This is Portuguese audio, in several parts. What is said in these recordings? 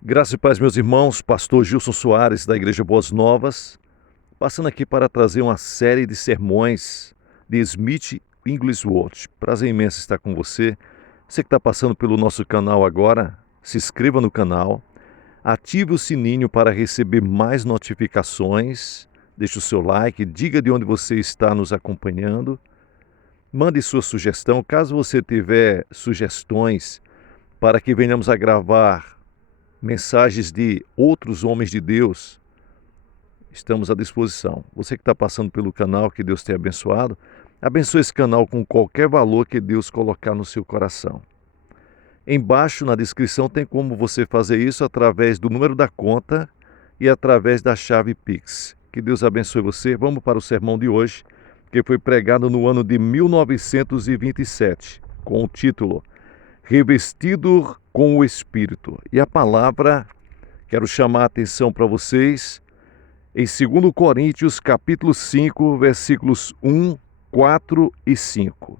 Graça e paz, meus irmãos, pastor Gilson Soares, da Igreja Boas Novas, passando aqui para trazer uma série de sermões de Smith Wigglesworth. Prazer imenso estar com você. Você que está passando pelo nosso canal agora, se inscreva no canal, ative o sininho para receber mais notificações, deixe o seu like, diga de onde você está nos acompanhando, mande sua sugestão, caso você tiver sugestões para que venhamos a gravar mensagens de outros homens de Deus, estamos à disposição. Você que está passando pelo canal, que Deus tenha abençoado, abençoe esse canal com qualquer valor que Deus colocar no seu coração. Embaixo na descrição tem como você fazer isso através do número da conta e através da chave Pix. Que Deus abençoe você. Vamos para o sermão de hoje, que foi pregado no ano de 1927, com o título Revestido com o Espírito. E a palavra, quero chamar a atenção para vocês, em 2 Coríntios, capítulo 5, versículos 1, 4 e 5.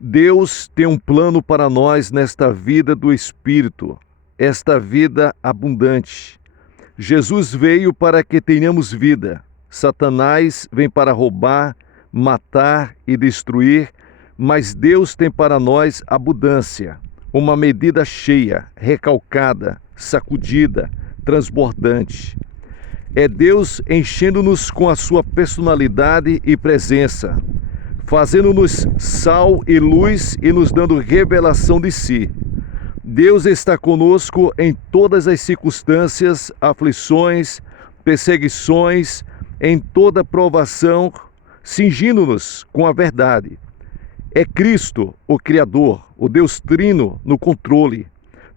Deus tem um plano para nós nesta vida do Espírito, esta vida abundante. Jesus veio para que tenhamos vida. Satanás vem para roubar, matar e destruir, mas Deus tem para nós abundância, uma medida cheia, recalcada, sacudida, transbordante. É Deus enchendo-nos com a sua personalidade e presença, fazendo-nos sal e luz e nos dando revelação de si. Deus está conosco em todas as circunstâncias, aflições, perseguições, em toda provação, cingindo-nos com a verdade. É Cristo, o Criador, o Deus Trino, no controle.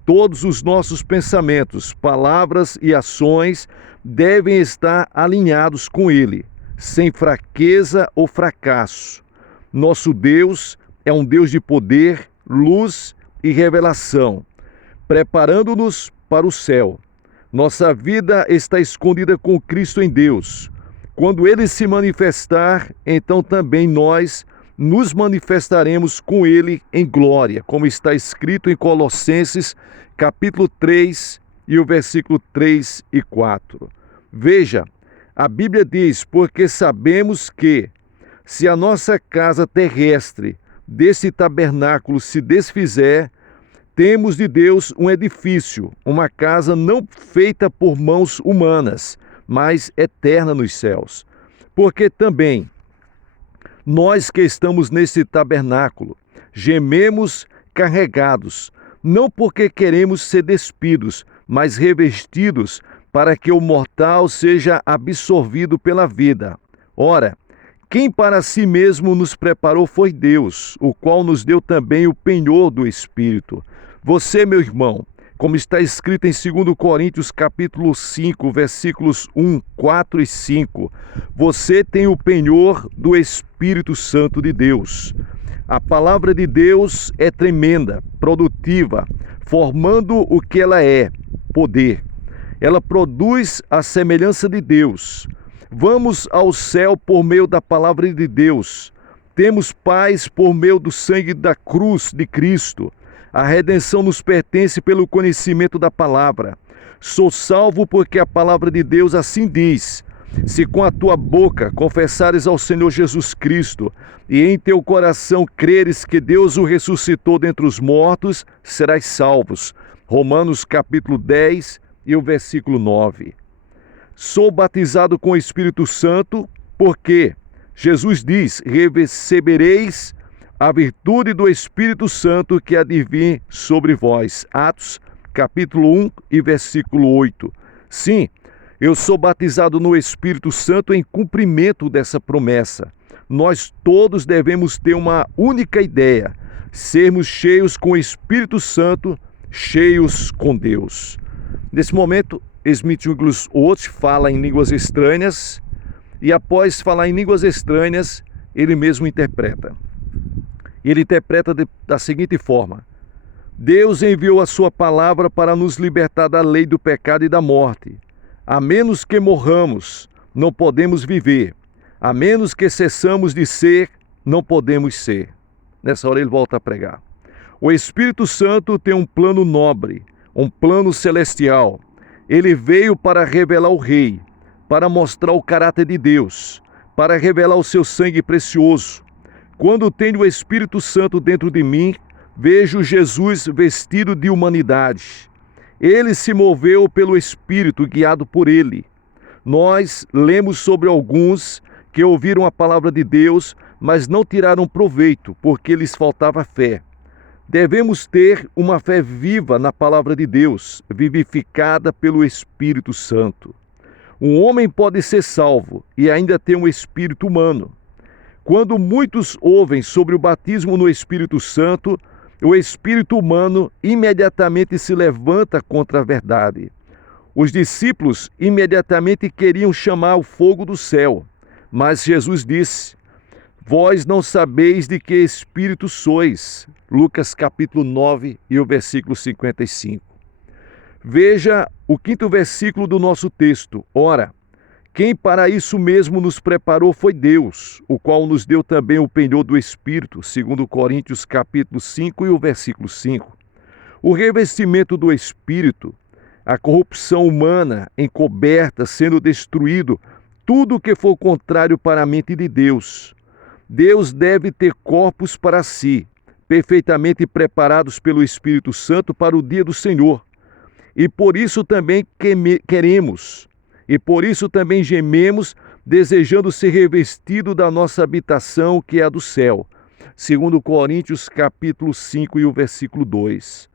Todos os nossos pensamentos, palavras e ações devem estar alinhados com Ele, sem fraqueza ou fracasso. Nosso Deus é um Deus de poder, luz e revelação, preparando-nos para o céu. Nossa vida está escondida com Cristo em Deus. Quando Ele se manifestar, então também nós nos manifestaremos com Ele em glória, como está escrito em Colossenses, capítulo 3, e o versículo 3 e 4. Veja, a Bíblia diz, porque sabemos que, se a nossa casa terrestre desse tabernáculo se desfizer, temos de Deus um edifício, uma casa não feita por mãos humanas, mas eterna nos céus. Porque também nós que estamos nesse tabernáculo, gememos carregados, não porque queremos ser despidos, mas revestidos para que o mortal seja absorvido pela vida. Ora, quem para si mesmo nos preparou foi Deus, o qual nos deu também o penhor do Espírito. Você, meu irmão, como está escrito em 2 Coríntios capítulo 5, versículos 1, 4 e 5, você tem o penhor do Espírito Santo de Deus. A palavra de Deus é tremenda, produtiva, formando o que ela é, poder. Ela produz a semelhança de Deus. Vamos ao céu por meio da palavra de Deus. Temos paz por meio do sangue da cruz de Cristo. A redenção nos pertence pelo conhecimento da palavra. Sou salvo porque a palavra de Deus assim diz. Se com a tua boca confessares ao Senhor Jesus Cristo e em teu coração creres que Deus o ressuscitou dentre os mortos, serás salvos. Romanos capítulo 10 e o versículo 9. Sou batizado com o Espírito Santo porque Jesus diz, recebereis a virtude do Espírito Santo que há de vir sobre vós. Atos, capítulo 1 e versículo 8. Sim, eu sou batizado no Espírito Santo em cumprimento dessa promessa. Nós todos devemos ter uma única ideia, sermos cheios com o Espírito Santo, cheios com Deus. Nesse momento, Smith Wigglesworth fala em línguas estranhas e após falar em línguas estranhas, ele mesmo interpreta. Ele interpreta da seguinte forma: Deus enviou a sua palavra para nos libertar da lei do pecado e da morte. A menos que morramos, não podemos viver. A menos que cessamos de ser, não podemos ser. Nessa hora ele volta a pregar. O Espírito Santo tem um plano nobre, um plano celestial. Ele veio para revelar o Rei, para mostrar o caráter de Deus, para revelar o seu sangue precioso. Quando tenho o Espírito Santo dentro de mim, vejo Jesus vestido de humanidade. Ele se moveu pelo Espírito, guiado por ele. Nós lemos sobre alguns que ouviram a palavra de Deus, mas não tiraram proveito, porque lhes faltava fé. Devemos ter uma fé viva na palavra de Deus, vivificada pelo Espírito Santo. Um homem pode ser salvo e ainda ter um espírito humano. Quando muitos ouvem sobre o batismo no Espírito Santo, o espírito humano imediatamente se levanta contra a verdade. Os discípulos imediatamente queriam chamar o fogo do céu, mas Jesus disse: vós não sabeis de que espírito sois. Lucas capítulo 9 e o versículo 55. Veja o 5º versículo do nosso texto. Ora, quem para isso mesmo nos preparou foi Deus, o qual nos deu também o penhor do Espírito, segundo Coríntios capítulo 5 e o versículo 5. O revestimento do Espírito, a corrupção humana encoberta, sendo destruído, tudo o que for contrário para a mente de Deus. Deus deve ter corpos para si, perfeitamente preparados pelo Espírito Santo para o dia do Senhor. E por isso também queremos, e por isso também gememos, desejando ser revestido da nossa habitação, que é a do céu. Segundo Coríntios capítulo 5 e o versículo 2.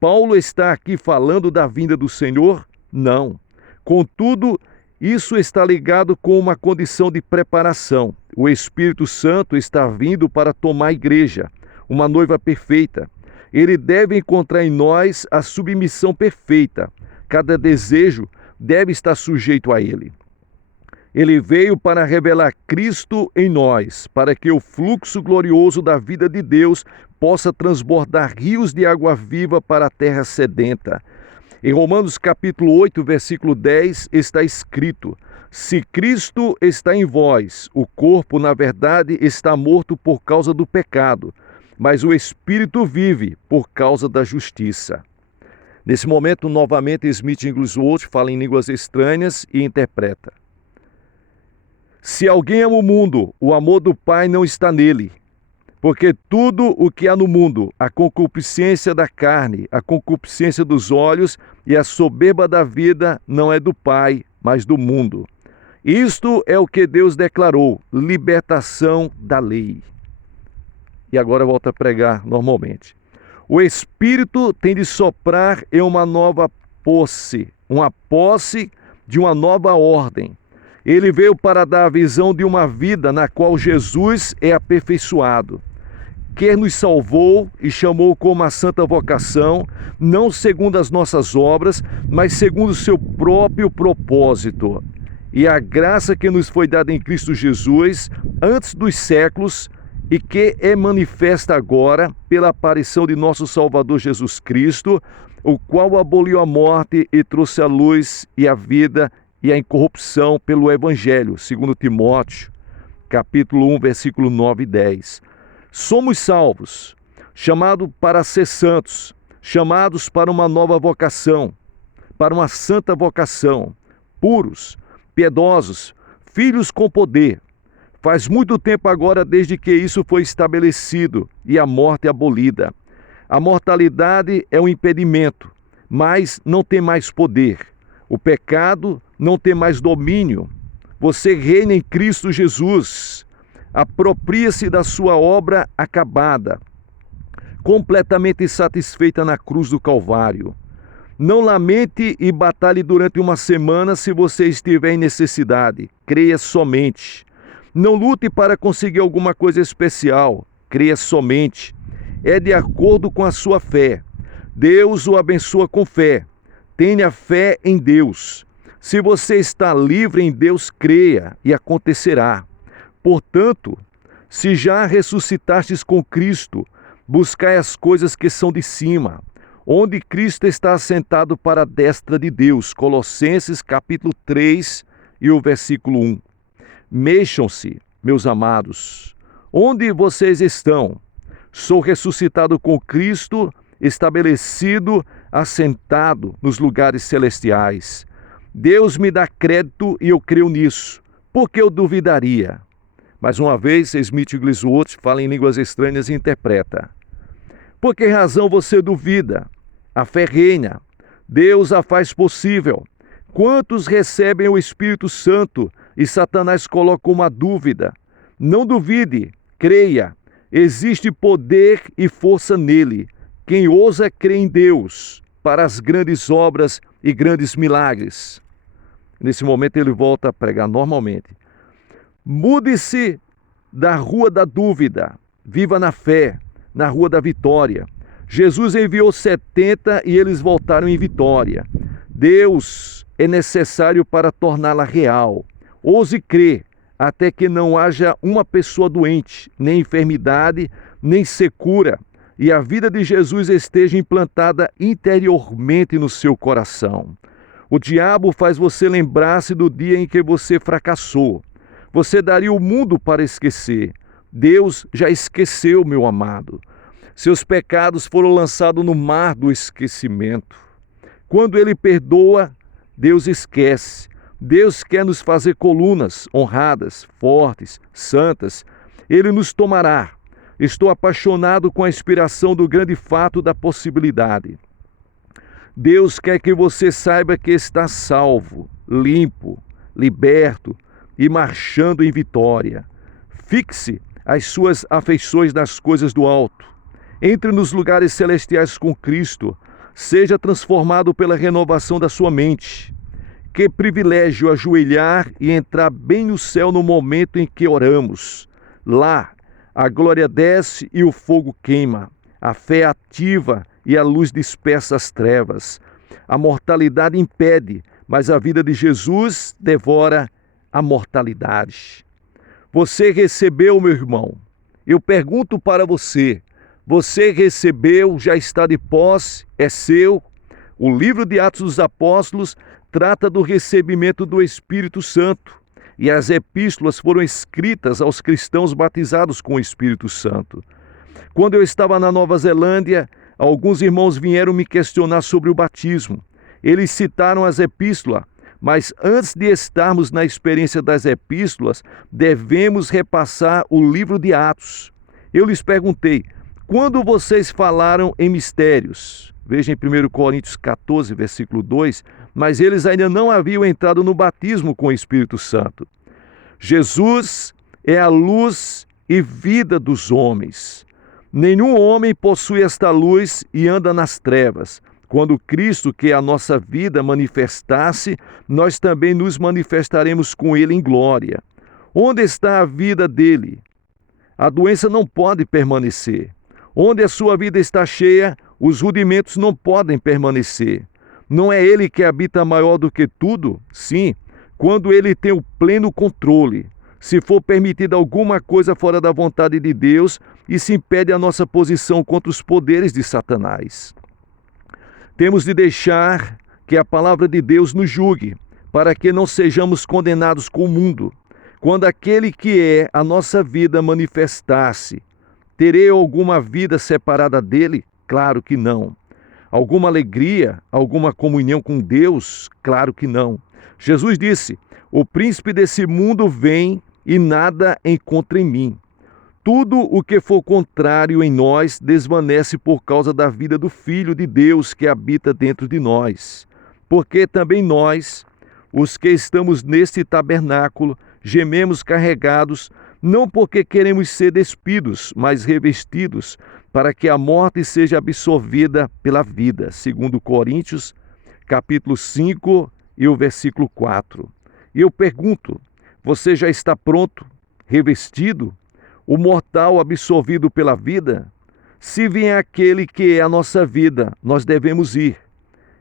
Paulo está aqui falando da vinda do Senhor? Não. Contudo, isso está ligado com uma condição de preparação. O Espírito Santo está vindo para tomar a igreja, uma noiva perfeita. Ele deve encontrar em nós a submissão perfeita. Cada desejo deve estar sujeito a ele. Ele veio para revelar Cristo em nós, para que o fluxo glorioso da vida de Deus possa transbordar rios de água viva para a terra sedenta. Em Romanos capítulo 8, versículo 10, está escrito: se Cristo está em vós, o corpo, na verdade, está morto por causa do pecado, mas o Espírito vive por causa da justiça. Nesse momento, novamente, Smith Wigglesworth fala em línguas estranhas e interpreta: se alguém ama o mundo, o amor do Pai não está nele. Porque tudo o que há no mundo, a concupiscência da carne, a concupiscência dos olhos e a soberba da vida, não é do Pai, mas do mundo. Isto é o que Deus declarou, libertação da lei. E agora volta a pregar normalmente. O Espírito tem de soprar em uma nova posse, uma posse de uma nova ordem. Ele veio para dar a visão de uma vida na qual Jesus é aperfeiçoado. Que nos salvou e chamou com uma santa vocação, não segundo as nossas obras, mas segundo o seu próprio propósito. E a graça que nos foi dada em Cristo Jesus, antes dos séculos, e que é manifesta agora pela aparição de nosso Salvador Jesus Cristo, o qual aboliu a morte e trouxe a luz e a vida e a incorrupção pelo Evangelho, segundo Timóteo, capítulo 1, versículo 9 e 10. Somos salvos, chamados para ser santos, chamados para uma nova vocação, para uma santa vocação, puros, piedosos, filhos com poder. Faz muito tempo agora desde que isso foi estabelecido e a morte abolida. A mortalidade é um impedimento, mas não tem mais poder. O pecado não tem mais domínio. Você reina em Cristo Jesus. Apropria-se da sua obra acabada, completamente satisfeita na cruz do Calvário. Não lamente e batalhe durante uma semana se você estiver em necessidade. Creia somente. Não lute para conseguir alguma coisa especial. Creia somente. É de acordo com a sua fé. Deus o abençoa com fé. Tenha fé em Deus. Se você está livre em Deus, creia e acontecerá. Portanto, se já ressuscitastes com Cristo, buscai as coisas que são de cima, onde Cristo está assentado para a destra de Deus. Colossenses capítulo 3 e o versículo 1. Mexam-se, meus amados. Onde vocês estão? Sou ressuscitado com Cristo, estabelecido, assentado nos lugares celestiais. Deus me dá crédito e eu creio nisso. Por que eu duvidaria? Mais uma vez, Smith Wigglesworth fala em línguas estranhas e interpreta. Por que razão você duvida? A fé reina. Deus a faz possível. Quantos recebem o Espírito Santo e Satanás coloca uma dúvida? Não duvide, creia. Existe poder e força nele. Quem ousa crê em Deus para as grandes obras e grandes milagres. Nesse momento ele volta a pregar normalmente. Mude-se da rua da dúvida. Viva na fé, na rua da vitória. Jesus enviou 70 e eles voltaram em vitória. Deus é necessário para torná-la real. Ouse crer, até que não haja uma pessoa doente, nem enfermidade, nem secura, e a vida de Jesus esteja implantada interiormente no seu coração. O diabo faz você lembrar-se do dia em que você fracassou. Você daria o mundo para esquecer. Deus já esqueceu, meu amado. Seus pecados foram lançados no mar do esquecimento. Quando Ele perdoa, Deus esquece. Deus quer nos fazer colunas honradas, fortes, santas. Ele nos tomará. Estou apaixonado com a inspiração do grande fato da possibilidade. Deus quer que você saiba que está salvo, limpo, liberto e marchando em vitória. Fixe as suas afeições nas coisas do alto. Entre nos lugares celestiais com Cristo. Seja transformado pela renovação da sua mente. Que privilégio ajoelhar e entrar bem no céu no momento em que oramos. Lá, a glória desce e o fogo queima. A fé ativa e a luz dispersa as trevas. A mortalidade impede, mas a vida de Jesus devora a mortalidade. Você recebeu, meu irmão? Eu pergunto para você. Você recebeu, já está de posse, é seu? O livro de Atos dos Apóstolos trata do recebimento do Espírito Santo e as epístolas foram escritas aos cristãos batizados com o Espírito Santo. Quando eu estava na Nova Zelândia, alguns irmãos vieram me questionar sobre o batismo. Eles citaram as epístolas, mas antes de estarmos na experiência das epístolas, devemos repassar o livro de Atos. Eu lhes perguntei, quando vocês falaram em mistérios? Veja em 1 Coríntios 14, versículo 2, mas eles ainda não haviam entrado no batismo com o Espírito Santo. Jesus é a luz e vida dos homens. Nenhum homem possui esta luz e anda nas trevas. Quando Cristo, que é a nossa vida, manifestar-se, nós também nos manifestaremos com Ele em glória. Onde está a vida dele? A doença não pode permanecer. Onde a sua vida está cheia, os rudimentos não podem permanecer. Não é Ele que habita maior do que tudo? Sim, quando Ele tem o pleno controle. Se for permitida alguma coisa fora da vontade de Deus, isso impede a nossa posição contra os poderes de Satanás. Temos de deixar que a palavra de Deus nos julgue, para que não sejamos condenados com o mundo. Quando aquele que é a nossa vida manifestar-se, terei alguma vida separada dele? Claro que não. Alguma alegria, alguma comunhão com Deus? Claro que não. Jesus disse, o príncipe desse mundo vem e nada encontra em mim. Tudo o que for contrário em nós desvanece por causa da vida do Filho de Deus que habita dentro de nós. Porque também nós, os que estamos neste tabernáculo, gememos carregados, não porque queremos ser despidos, mas revestidos, para que a morte seja absorvida pela vida. Segundo Coríntios, capítulo 5 e o versículo 4. E eu pergunto, você já está pronto, revestido, o mortal absorvido pela vida? Se vier aquele que é a nossa vida, nós devemos ir.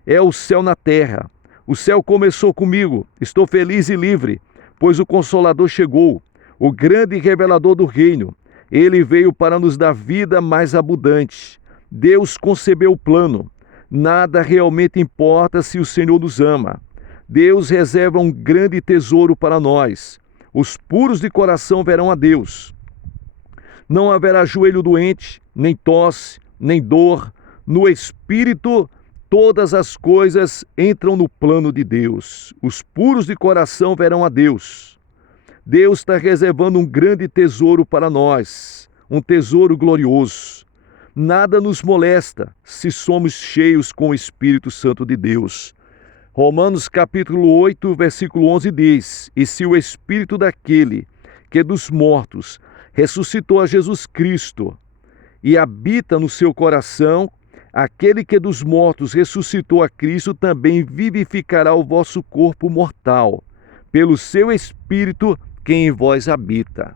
É o céu na terra. O céu começou comigo, estou feliz e livre, pois o Consolador chegou, o grande revelador do reino. Ele veio para nos dar vida mais abundante. Deus concebeu o plano. Nada realmente importa se o Senhor nos ama. Deus reserva um grande tesouro para nós. Os puros de coração verão a Deus. Não haverá joelho doente, nem tosse, nem dor. No Espírito, todas as coisas entram no plano de Deus. Os puros de coração verão a Deus. Deus está reservando um grande tesouro para nós, um tesouro glorioso. Nada nos molesta se somos cheios com o Espírito Santo de Deus. Romanos capítulo 8, versículo 11 diz: E se o Espírito daquele que dos mortos ressuscitou a Jesus Cristo e habita no seu coração, aquele que dos mortos ressuscitou a Cristo também vivificará o vosso corpo mortal, pelo seu Espírito que em vós habita.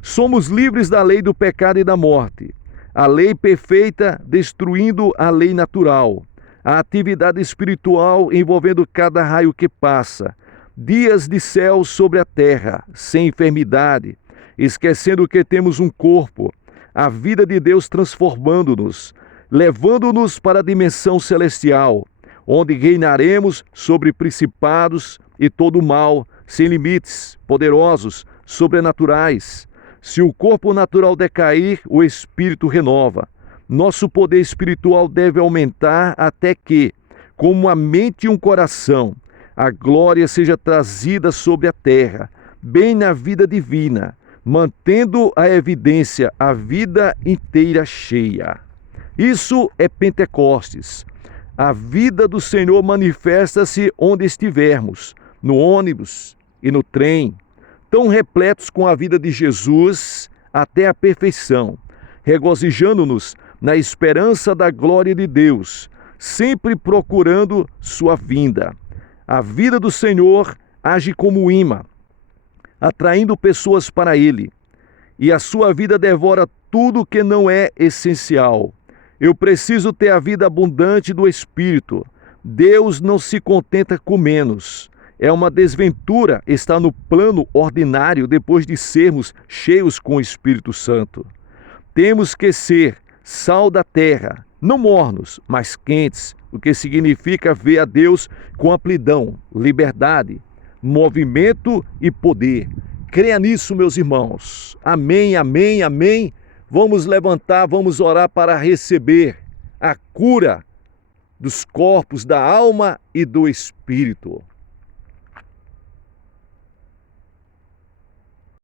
Somos livres da lei do pecado e da morte, a lei perfeita destruindo a lei natural, a atividade espiritual envolvendo cada raio que passa, dias de céu sobre a terra, sem enfermidade, esquecendo que temos um corpo, a vida de Deus transformando-nos, levando-nos para a dimensão celestial, onde reinaremos sobre principados e todo o mal, sem limites, poderosos, sobrenaturais. Se o corpo natural decair, o espírito renova. Nosso poder espiritual deve aumentar até que, como a mente e um coração, a glória seja trazida sobre a terra, bem na vida divina, mantendo a evidência a vida inteira cheia. Isso é Pentecostes. A vida do Senhor manifesta-se onde estivermos, no ônibus e no trem, tão repletos com a vida de Jesus até a perfeição, regozijando-nos na esperança da glória de Deus, sempre procurando sua vinda. A vida do Senhor age como imã, atraindo pessoas para Ele, e a sua vida devora tudo que não é essencial. Eu preciso ter a vida abundante do Espírito. Deus não se contenta com menos. É uma desventura estar no plano ordinário depois de sermos cheios com o Espírito Santo. Temos que ser sal da terra, não mornos, mas quentes, o que significa ver a Deus com amplidão, liberdade, movimento e poder. Creia nisso, meus irmãos. Amém, amém, amém. Vamos levantar, vamos orar para receber a cura dos corpos, da alma e do espírito.